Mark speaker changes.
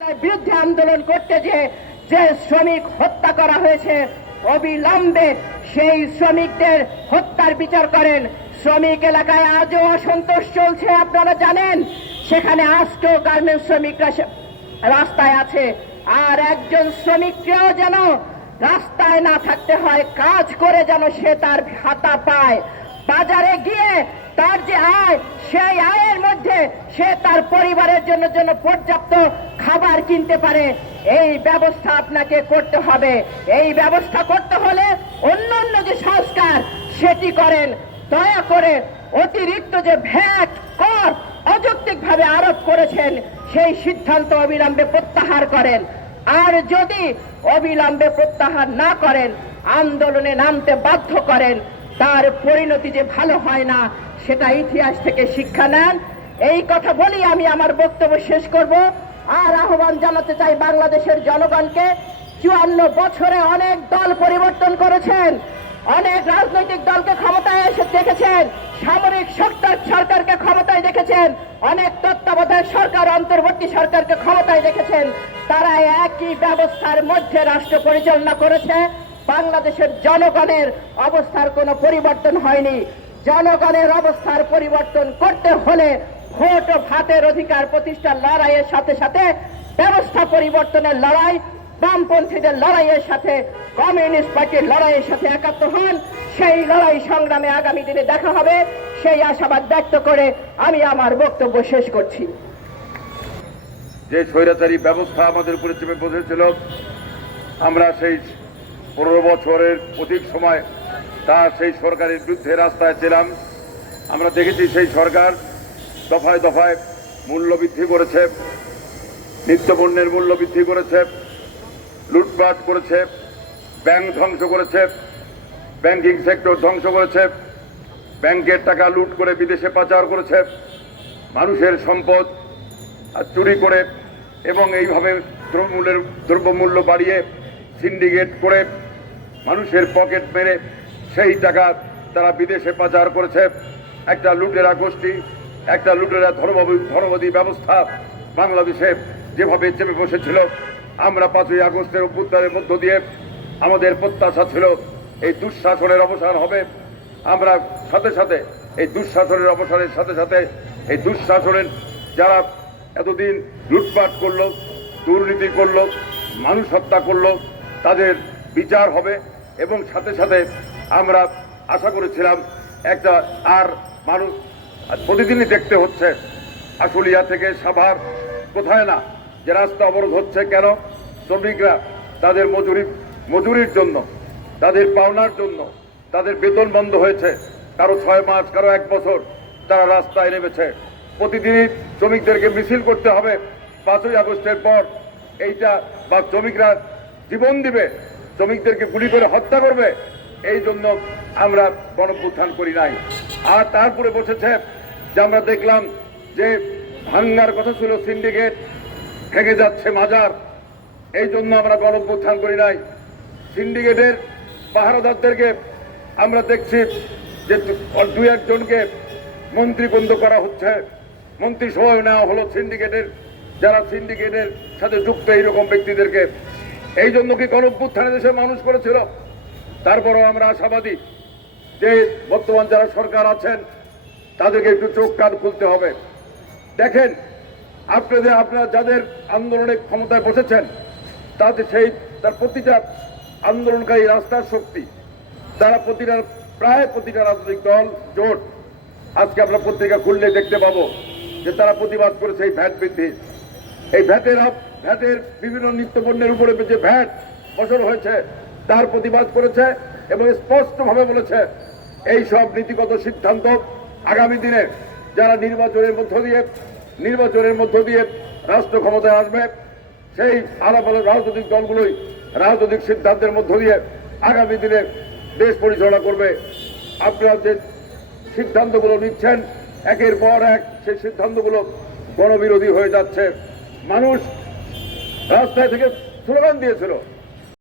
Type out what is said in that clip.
Speaker 1: বিরুদ্ধে আন্দোলন করতে যে যে শ্রমিক হত্যা করা হয়েছে, অবিলম্বে সেই শ্রমিকদের হত্যার বিচার করেন। শ্রমিক এলাকায় আজও অসন্তোষ চলছে, আপনারা জানেন? সেখানে আজকেও গার্মেন্টস শ্রমিকরা রাস্তায় আছে। আর একজন শ্রমিককেও যেন রাস্তায় না থাকতে হয়, কাজ করে যেন সে তার ভাতা পায়। বাজারে গিয়ে তার যে আয়, সেই আয়ের মধ্যে সে তার পরিবারের জন্য জন্য পর্যাপ্ত খাবার কিনতে পারে। এই ব্যবস্থা আপনাকে করতে হবে। এই ব্যবস্থা করতে হলে অন্য অন্য যে সংস্কার, সেটি করেন। দয়া করে অতিরিক্ত যে ভ্যাট, কর অযৌক্তিকভাবে আরোপ করেছেন, সেই সিদ্ধান্ত অবিলম্বে প্রত্যাহার করেন। আর যদি অবিলম্বে প্রত্যাহার না করেন, আন্দোলনে নামতে বাধ্য করেন তার পরিণতি যে ভালো হয় না, সেটা ইতিহাস থেকে শিক্ষা নেন। এই কথা বলি আমি আমার বক্তব্য শেষ করব। আর আহ্বান জানাতে চাই বাংলাদেশের জনগণকে, চুয়ান্ন বছরে অনেক দল পরিবর্তন করেছেন, অনেক রাজনৈতিক দলকে ক্ষমতায় এসে দেখেছেন, সামরিক সরকার সরকারকে ক্ষমতায় দেখেছেন, অনেক তত্ত্বাবধায়ক সরকার, অন্তর্বর্তী সরকারকে ক্ষমতায় দেখেছেন, তারা একই ব্যবস্থার মধ্যে রাষ্ট্র পরিচালনা করেছে। বাংলাদেশের জনগণের অবস্থার কোনো পরিবর্তন হয়নি। জনগণের অবস্থার পরিবর্তন করতে হলে ভোট ও ভাতের অধিকার প্রতিষ্ঠার লড়াইয়ের সাথে সাথে ব্যবস্থা পরিবর্তনের লড়াই, বামপন্থীদের লড়াইয়ের সাথে, কমিউনিস্ট পার্টির লড়াইয়ের সাথে একাত্ম হন। সেই লড়াই সংগ্রামে আগামী দিনে দেখা হবে। সেই আশাবাদ ব্যক্ত করে আমি আমার বক্তব্য শেষ করছি।
Speaker 2: যে স্বৈরাচারী ব্যবস্থা আমাদের উপরে চেপে বসেছিল, আমরা সেই পনেরো বছরের অধিক সময় তা সেই সরকারের বিরুদ্ধে রাস্তায় ছিলাম। আমরা দেখেছি সেই সরকার দফায় দফায় মূল্য বৃদ্ধি করেছে, নিত্যপণ্যের মূল্য বৃদ্ধি করেছে, লুটপাট করেছে, ব্যাংক ধ্বংস করেছে, ব্যাংকিং সেক্টর ধ্বংস করেছে, ব্যাংকের টাকা লুট করে বিদেশে পাচার করেছে, মানুষের সম্পদ চুরি করে এবং এইভাবে দ্রব্যমূল্যের দ্রব্যমূল্য বাড়িয়ে সিন্ডিকেট করে মানুষের পকেট মেরে সেই টাকা তারা বিদেশে পাচার করেছে। একটা লুটেরা গোষ্ঠী, একটা লুটেরা ধর্ম ধর্মবাদী ব্যবস্থা বাংলাদেশে যেভাবে চেপে বসেছিল, আমরা পাঁচই আগস্টের অভ্যুত্থানের মধ্য দিয়ে আমাদের প্রত্যাশা ছিল এই দুঃশাসনের অবসান হবে। আমরা সাথে সাথে এই দুঃশাসনের অবসানের সাথে সাথে এই দুঃশাসনের যারা এতদিন লুটপাট করল, দুর্নীতি করল, মানুষ হত্যা করল, তাদের বিচার হবে। এবং সাথে সাথে আমরা আশা করেছিলাম একটা আর মানুষ প্রতিদিনই দেখতে হচ্ছে। আশুলিয়া থেকে সাভার কোথায় না? যে রাস্তা অবরোধ হচ্ছে কেন? শ্রমিকরা তাদের মজুরি, মজুরির জন্য, তাদের পাওনার জন্য তাদের বেতন বন্ধ হয়েছে। কারও ছয় মাস, কারও এক বছর তারা রাস্তায় নেমেছে। প্রতিদিনই শ্রমিকদেরকে মিছিল করতে হবে। পাঁচই আগস্টের পর এইটা বা শ্রমিকরা জীবন দিবে। শ্রমিকদেরকে গুলি করে হত্যা করবে, এই জন্য আমরা গণপুত্থান করি নাই। আর তারপরে বসেছে যে আমরা দেখলাম যে ভাঙ্গার কথা ছিল সিন্ডিকেট, ভেঙে যাচ্ছে মাজার। এই জন্য আমরা গণপুত্থান করি নাই। সিন্ডিকেটের পাহারাদারদেরকে আমরা দেখছি যে দু একজনকে মন্ত্রী বন্ধ করা হচ্ছে। মন্ত্রী সভায় নেওয়া হলো সিন্ডিকেটের, যারা সিন্ডিকেটের সাথে যুক্ত এইরকম ব্যক্তিদেরকে। এই জন্য কি গণপুত্থানে দেশে মানুষ করেছিল? তারপরও আমরা আশাবাদী যে বর্তমান যারা সরকার আছেন, তাদেরকে একটু চোখ কান খুলতে হবে। দেখেন, আপনাদের, আপনারা যাদের আন্দোলনে ক্ষমতায় বসেছেন, তাদের সেই, তার প্রতিটা আন্দোলনকারী রাস্তার শক্তি তারা প্রতিটা, প্রায় প্রতিটা রাজনৈতিক দল, জোট, আজকে আমরা পত্রিকা খুললে দেখতে পাবো যে তারা প্রতিবাদ করেছে এই ভ্যাট বৃদ্ধি। এই ভ্যাটের ভ্যাটের বিভিন্ন নিত্যপণ্যের উপরে যে ভ্যাট বছর হয়েছে, তার প্রতিবাদ করেছে এবং স্পষ্টভাবে বলেছে, এই সব নীতিগত সিদ্ধান্ত আগামী দিনে যারা নির্বাচনের মধ্য দিয়ে, নির্বাচনের মধ্য দিয়ে রাষ্ট্র ক্ষমতায় আসবে, সেই আলাপ রাজনৈতিক দলগুলোই রাজনৈতিক সিদ্ধান্তের মধ্য দিয়ে আগামী দিনে দেশ পরিচালনা করবে। আপনারা যে সিদ্ধান্তগুলো নিচ্ছেন, একের পর এক সেই সিদ্ধান্তগুলো গণবিরোধী হয়ে যাচ্ছে। মানুষ রাস্তায় থেকে স্লোগান দিয়েছিল।